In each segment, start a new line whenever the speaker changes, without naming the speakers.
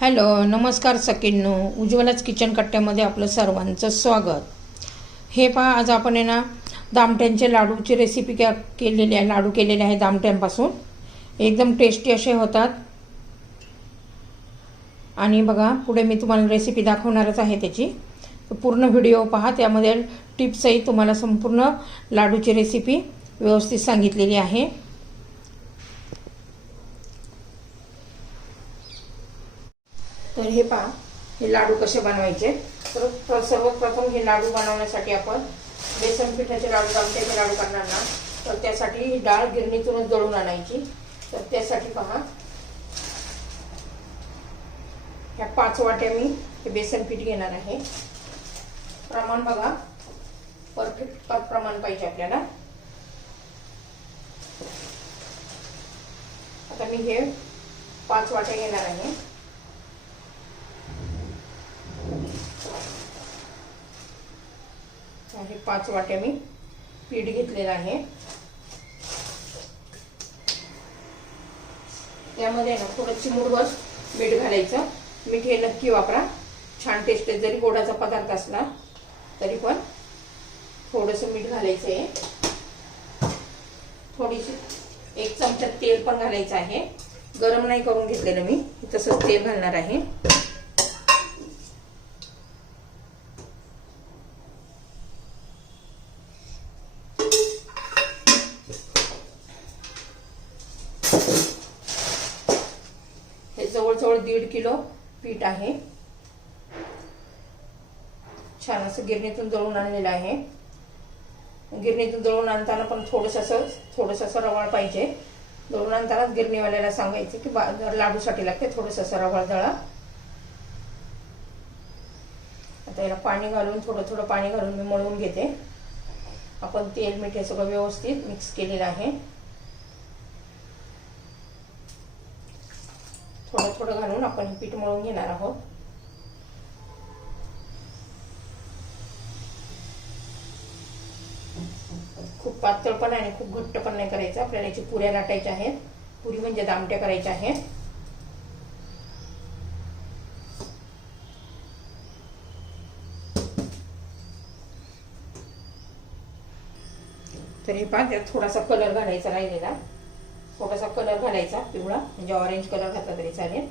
Hello नमस्कार सकिन्नू उज्ज्वलाच kitchen कट्ट्यामध्ये आपलं सर्वांचं स्वागत. हे पहा आज आपण आहे ना दामट्यांचे लाडूची रेसिपी क्या केलेली आहे लाडू केलेले आहे दामट्यांपासून. एकदम टेस्टी असे होतात. आणि बघा पुढे मी तुम्हाला रेसिपी दाखवणारच आहे त्याची. पूर्ण व्हिडिओ पहा त्यामध्ये टिप्सही तुम्हाला संपूर्ण लाडूची रेसिपी व्यवस्थित सांगितलेली आहे. तर हे पहा हे लाडू कसे बनवायचे? तर सर्वप्रथम हे लाडू बनवण्यासाठी आपण बेसन पिठाचे लाडू दामट्याचे लाडू करणार ना? तर त्यासाठी ही डाळ गिरणीतूनच दळून आणायची. तर त्यासाठी पहा ह्या पाच वाट्या मी हे बेसन पीठ घेणार आहे. प्रमाण बघा परफेक्ट प्रमाण पाहिजे आपल्याला. आता मी हे पाच वाट्या घेणार आहे. हे पाच वाट्या मी पीठ घेतलेलं आहे. त्यामध्ये ना थोडं चिमुरवस मीठ घालायचं. मीठ हे नक्की वापरा. छान टेस्ट आहे. जरी गोडाचा पदार्थ असला तरी पण थोडंसं मीठ घालायचं आहे. थोडीशी एक चमचा तेल पण घालायचं आहे. गरम नाही करून घेतलेलं मी. तसंच तेल घालणार आहे. जवळजवळ दीड किलो पीठ आहे. छान असं गिरणीतून दळून आणलेलं आहे. गिरणीतून दळून आणताना पण थोडंसं असं थोडंसं असं रवाळ पाहिजे. दळून आणतानाच गिरणीवाल्याला सांगायचं की बा लाडूसाठी लागते थोडंसं असं रवाळ दळा. आता याला पाणी घालून थोडं थोडं पाणी घालून मी मळून घेते. आपण तेल मीठ हे सगळं व्यवस्थित मिक्स केलेलं आहे थोडं थोडं घालून आपण पीठ मळून घेणार आहोत. खूप पातळ पण आणि खूप घट्ट पण नाही करायचं. आपल्याला याची पुऱ्या लाटायच्या आहेत. पुरी म्हणजे दामट्या करायच्या आहेत. तर हे पहा त्यात थोडासा कलर घालायचा राहिलेला. थोडासा कलर घालायचा पिवळा. म्हणजे ऑरेंज कलर घातला तरी चालेल.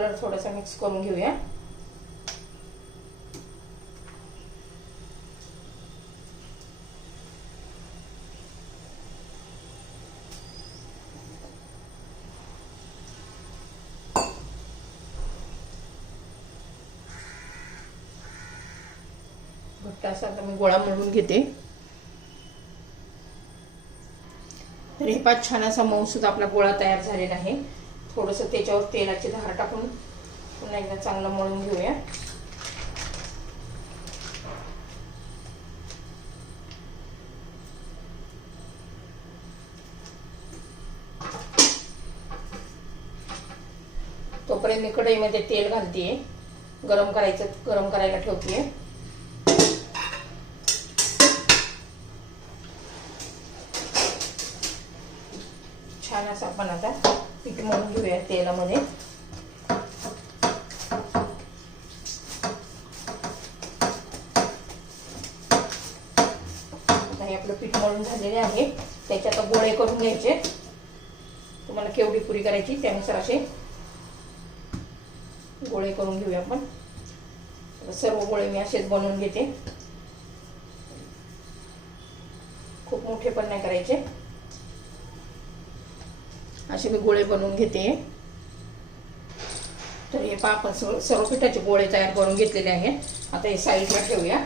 कलर थोडासा मिक्स करून घेऊया. असा आता मी गोळा मिळवून घेते. तर हे पाच छान असा मऊ सुद्धा आपला गोळा तयार झालेला आहे. थोडंसं त्याच्यावर तेलाची धार टाकून पुन्हा एकदा चांगलं मळून घेऊया. तोपर्यंत मी कढईमध्ये तेल घालतेय. गरम करायचं गरम करायला ठेवतेय. छान असा पण आता पीठ मळून घेऊया तेलामध्ये. हे आपलं पीठ मळून झालेले आहे. त्याच्यात आता गोळे करून घ्यायचे. तुम्हाला केवढी पुरी करायची त्यानुसार असे गोळे करून घेऊया आपण. सर्व गोळे मी असेच बनवून घेते. खूप मोठे पण नाही करायचे. असे मी गोळे बनवून घेते. तर हे पा आपण सर्व सर्व पिठाचे गोळे तयार करून घेतलेले आहेत. आता हे साईडला ठेवूया.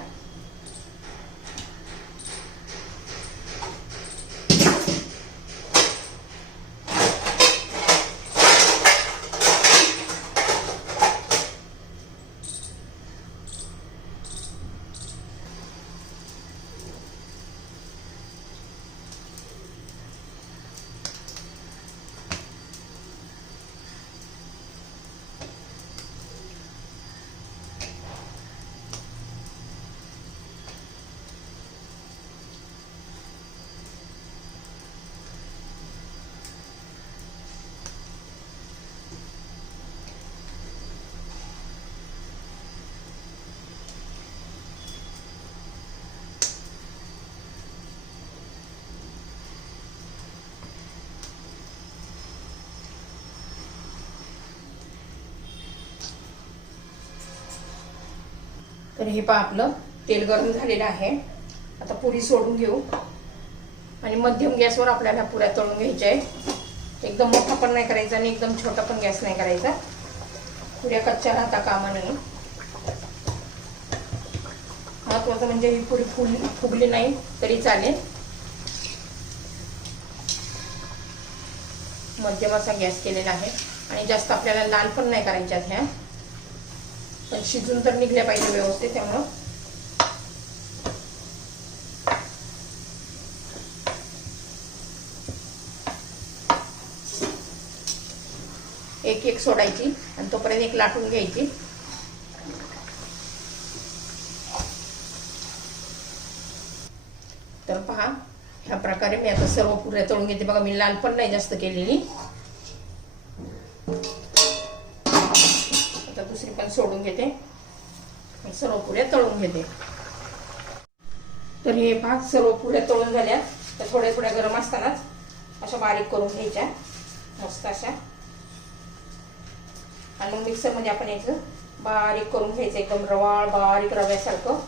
तर हे पहा आपलं तेल गरम झालेलं आहे. आता पुरी सोडून घेऊ. आणि मध्यम गॅसवर आपल्याला पुऱ्या तळून घ्यायच्या आहे एकदम मोठा पण नाही करायचा आणि एकदम छोटा पण गॅस नाही करायचा. पुऱ्या कच्च्या राहता कामा नाही महत्वाचं म्हणजे ही पुरी फुल फुगली नाही तरी चालेल. मध्यम असा गॅस केलेला आहे. आणि जास्त आपल्याला लाल पण नाही करायच्या ह्या. पण शिजून तर निघल्या पाहिजे व्यवस्थित त्यामुळं. एक एक सोडायची आणि तोपर्यंत एक लाटून घ्यायची. तर पहा ह्या प्रकारे मी आता सर्व पुऱ्या तळून घेते. बघा मी लाल पण नाही जास्त केलेली. सोडून घेते. सर्व पुऱ्या तळून घेते. तर हे भाग सर्व पुऱ्या तळून झाल्या तर थोड्या थोड्या गरम असतानाच अशा बारीक करून घ्यायच्या. मस्त अशा. आणि मग मिक्सरमध्ये आपण याचं बारीक करून घ्यायचं. एकदम रवाळ बारीक रव्यासारखं.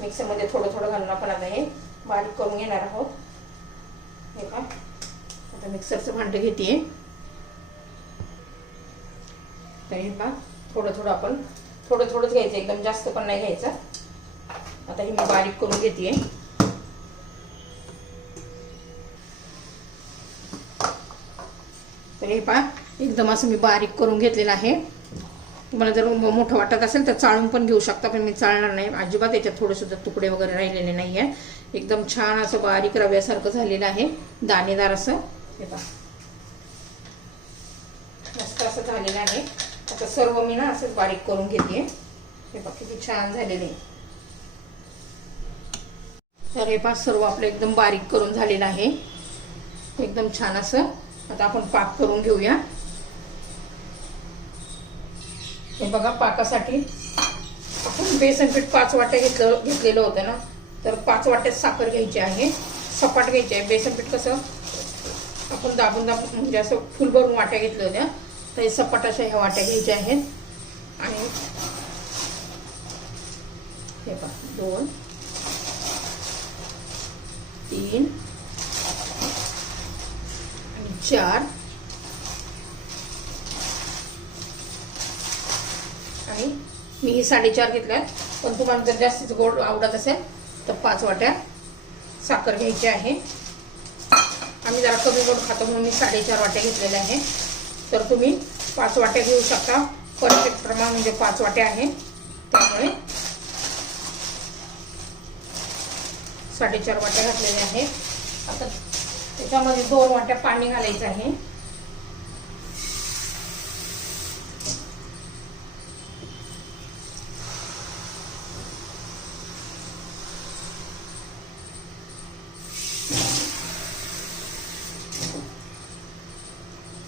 मिक्सरमध्ये थोडं थोडं घालून आपण आता हे बारीक करून घेणार आहोत. हे का आता मिक्सरचं भांडं घेते तर हे पहा. थोडं थोडं आपण थोडं थोडंच घ्यायचं एकदम जास्त पण नाही घ्यायचं. आता हे मी बारीक करून घेते तर हे पहा एकदम असं मी बारीक करून घेतलेलं आहे. तुम्हाला जर मोठं वाटत असेल तर चाळून पण घेऊ शकता पण मी चालणार नाही. अजिबात याच्यात थोडेसुद्धा तुकडे वगैरे राहिलेले नाही आहे एकदम छान असं बारीक रव्यासारखं झालेलं आहे. दाणेदार असं. हे पहा. मस्त असं झालेलं आहे. आता सर्व मी ना असंच बारीक करून घेते. हे बघ किती छान झालेले. तर हे पहा सर्व आपलं एकदम बारीक करून झालेलं आहे. एकदम छान असं. आता आपण पाक करून घेऊया. हे बघा पाकासाठी आपण बेसन पीठ पाच वाट्या घेतलं घेतलेलं होतं ना. तर पाच वाट्यात साखर घ्यायची आहे. सपाट घ्यायची आहे. बेसन पीठ कसं? आपण दाबून दाबून म्हणजे असं फुल भरून वाट्या घेतल्या होत्या. तर हे सपाट अशा ह्या वाट्या घ्यायच्या आहेत. आणि हे पहा दोन तीन आणि चार आणि मी ही साडेचार घेतल्या पण तुम्हाला जर जास्तीच गोड आवडत असेल तर पाच वाट्या साखर घ्यायची आहे. आम्ही जरा कमी गोड खातो म्हणून मी साडेचार वाट्या घेतलेल्या आहे तर तुम्ही पाच वाट्या घेऊ शकता. परफेक्ट प्रमाण म्हणजे पाच वाट्या आहे. त्यामुळे साडेचार वाट्या घातलेल्या आहेत. आता त्याच्यामध्ये दोन वाट्या पाणी घालायचं आहे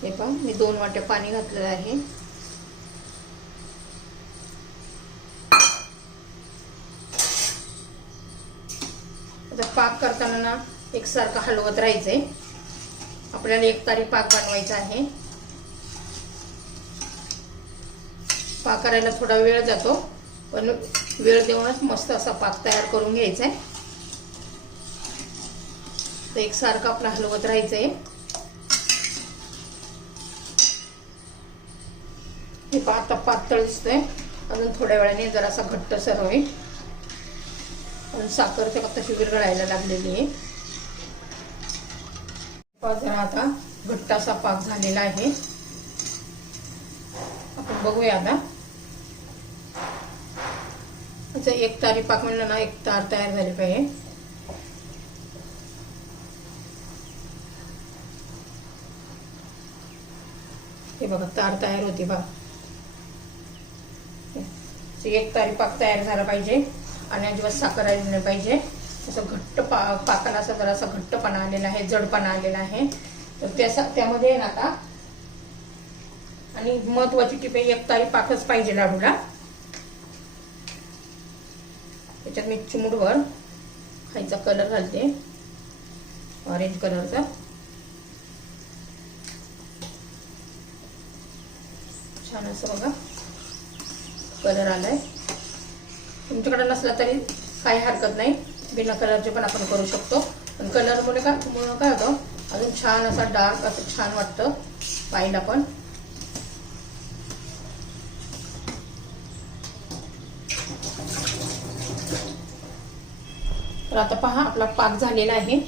हे पहा मी दोन वाटे पाणी घातलेलं आहे. आता पाक करताना ना एकसारखं हलवत राहायचंय. आपल्याला एक तारी पाक बनवायचा आहे. पाक करायला थोडा वेळ जातो पण वेळ देऊनच मस्त असा पाक तयार करून घ्यायचा आहे तर एकसारखं आपला हलवत राहायचंय. पातळ दिसतंय अजून थोड्या वेळाने जरासा घट्टसर होईल. अजून साखर ते फक्त शुगर गळायला लागलेली आहे. जरा आता घट्ट असा पाक झालेला आहे. आपण बघूया आता. अच्छा एक तारी पाक म्हणलं ना एक तार तयार झाली पाहिजे. हे बघा तार तयार होते बघा एक तारी पाक तयार झाला पाहिजे आणि अजिबात साखर आली नाही पाहिजे. असं घट्ट पा पाकाला असं जरासा घट्टपणा आलेला आहे जडपणा आलेला आहे. तर त्या त्यामध्ये ना आता आणि महत्वाची टिपे एक तारी पाकच पाहिजे लाडूला. त्याच्यात मी चिमूटभर खायचा कलर घालते. ऑरेंज कलरचा छान असं बघा. कलर आलाय. तुमच्याकडे नसला तरी काही हरकत नाही. बिना कलरचे पण आपण करू शकतो. पण कलरमुळे काय मुळे काय होतं? अजून छान असा डार्क असं छान वाटतं पाहिला पण. तर आता पहा आपला पाक झालेला आहे.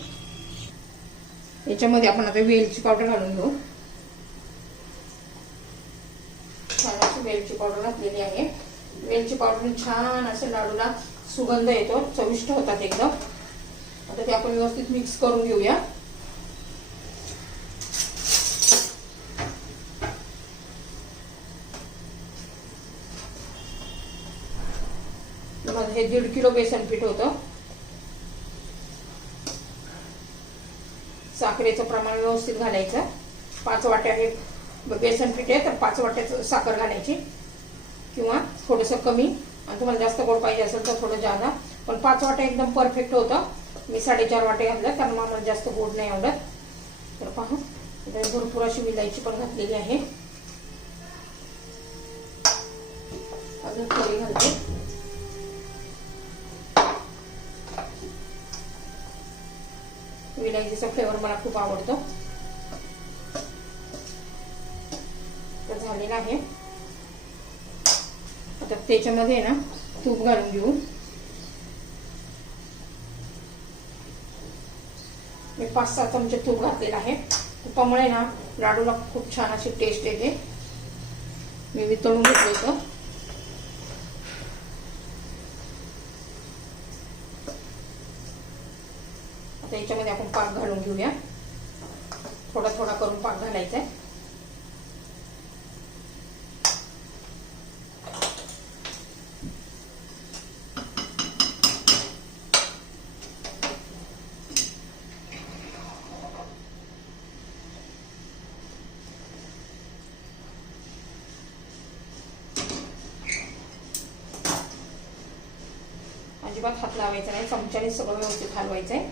याच्यामध्ये आपण आता वेलची पावडर घालून घेऊ. छान अशी वेलची पावडर घातलेली आहे. वेलची पावडर छान असे लाडूला सुगंध येतो. चविष्ट होतात एकदम. आता ते आपण व्यवस्थित मिक्स करून घेऊया. मग हे दीड किलो बेसन पीठ होतं. साखरेचं प्रमाण व्यवस्थित घालायचं. पाच वाट्या हे बेसन पीठ आहे तर पाच वाट्याचं साखर घालायची. किंवा थोडंसं कमी. आणि तुम्हाला जास्त गोड पाहिजे असेल तर थोडं जादा. पण पाच वाट्या एकदम परफेक्ट होतं. मी साडेचार वाटे घातल्या कारण मला जास्त गोड नाही आवडत. तर पहा भरपूर अशी विलायची पण घातलेली आहे. अजून थोडी घालते. विलायचीचा फ्लेवर मला खूप आवडतो. तर झालेला आहे. त्याच्यामध्ये ना तूप घालून घेऊ. मी पाच सहा चमचे तूप घातलेलं आहे. तुपामुळे ना लाडूला खूप छान अशी टेस्ट येते. मी वितळून घेतलं होतं. आता याच्यामध्ये आपण पाक घालून घेऊया. थोडा थोडा करून पाक घालायचा आहे अजिबात हात लावायचा नाही चमच्याने सगळं व्यवस्थित हलवायचं आहे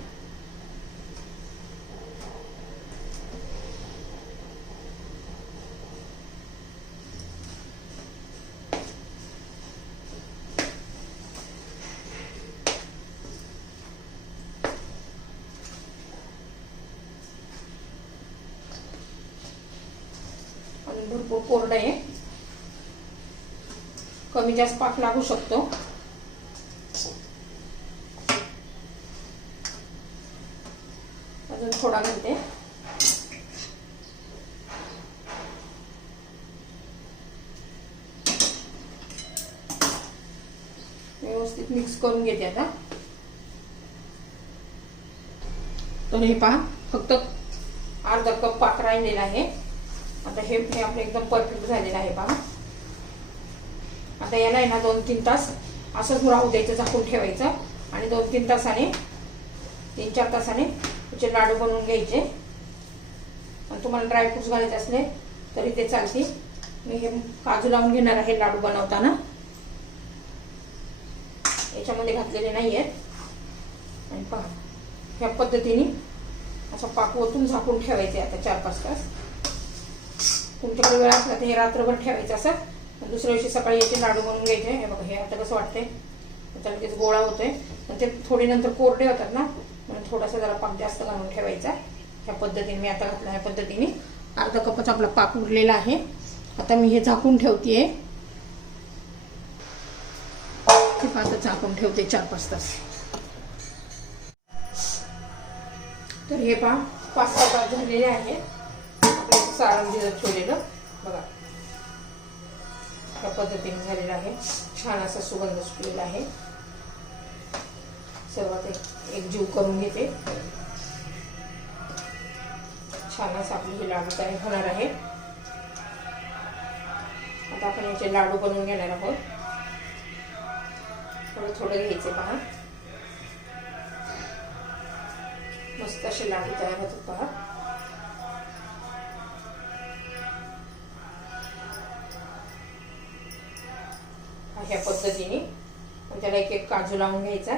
आणि भरपूर कोरडं आहे. कमी जास्त पाक लागू शकतो अजून थोडा घालते व्यवस्थित मिक्स करून घेते आता. तर हे पहा फक्त अर्धा कप पाक राहिलेला आहे. आता हे हे आपलं एकदम परफेक्ट झालेलं आहे पहा. आता याला आहे ना दोन तीन तास असंच राहू द्यायचं झाकून ठेवायचं. आणि दोन तीन तासाने तीन चार तासाने त्याचे लाडू बनवून घ्यायचे. आणि तुम्हाला ड्रायफ्रुट्स घालायचे असले तरी ते चालतील. मी हे काजू लावून घेणार आहे लाडू बनवताना. याच्यामध्ये घातलेले नाही आहेत आणि पहा ह्या पद्धतीने असं पाक ओतून झाकून ठेवायचे आता चार पाच तास. तुमच्याकडे वेळ असला तर हे रात्रभर ठेवायचं असं. दुसऱ्या दिवशी सकाळी याचे लाडू बनवून घ्यायचे. हे बघा हे आता कसं वाटतंय? आता लगेच गोळा होतोय. आणि ते थोडी नंतर कोरडे होतात ना म्हणून थोडासा जरा पाक जास्त घालून ठेवायचा. ह्या पद्धतीने मी आता घातला ह्या पद्धतीने. अर्धा कपच आपला पाक उरलेला आहे. आता मी हे झाकून ठेवतेय. ते आता झाकून ठेवते चार पाच तास. तर हे पहा पाच सहा तास झालेले आहेत सारण दिलं ठेवलेलं. बघा. त्या पद्धतीने झालेलं आहे. छान असा सुगंध सुटलेला आहे. सर्वात एक एक जीव करून घेते. छान असं आपली हे लाडू तयार होणार आहे. आता आपण याचे लाडू बनवून घेणार आहोत. थोडं थोडं घ्यायचे पहा. मस्त असे लाडू तयार होतात पहा. अशा पद्धतीने. त्याला एक एक काजू लावून घ्यायचा.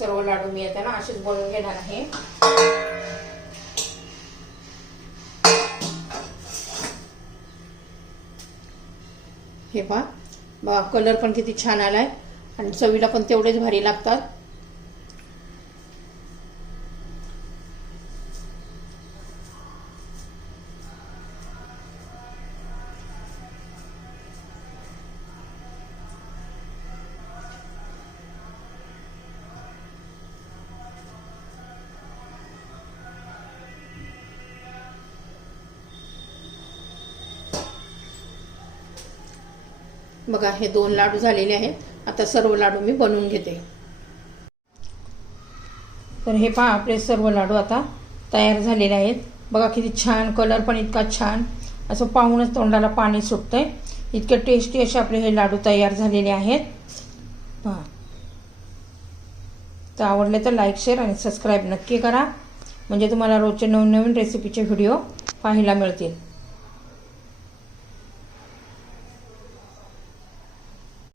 सर्व लाडू मी आता ना असेच बनवून घेणार आहे. हे पहा कलर पण किती छान आलाय. आणि चवीला पण तेवढेच भारी लागतात. बघा हे दोन लाडू झालेले आहेत. आता सर्व लाडू मी बनवून घेते. तर हे पहा आपले सर्व लाडू आता तयार झालेले आहेत. बघा किती छान कलर पण इतका छान. असं पाहूनच तोंडाला पाणी सुटतंय. इतके टेस्टी असे आपले हे लाडू तयार झालेले आहेत. पहा. तर आवडले तर लाईक शेअर आणि सबस्क्राईब नक्की करा. म्हणजे तुम्हाला रोजचे नवनवीन रेसिपीचे व्हिडिओ पाहायला मिळतील.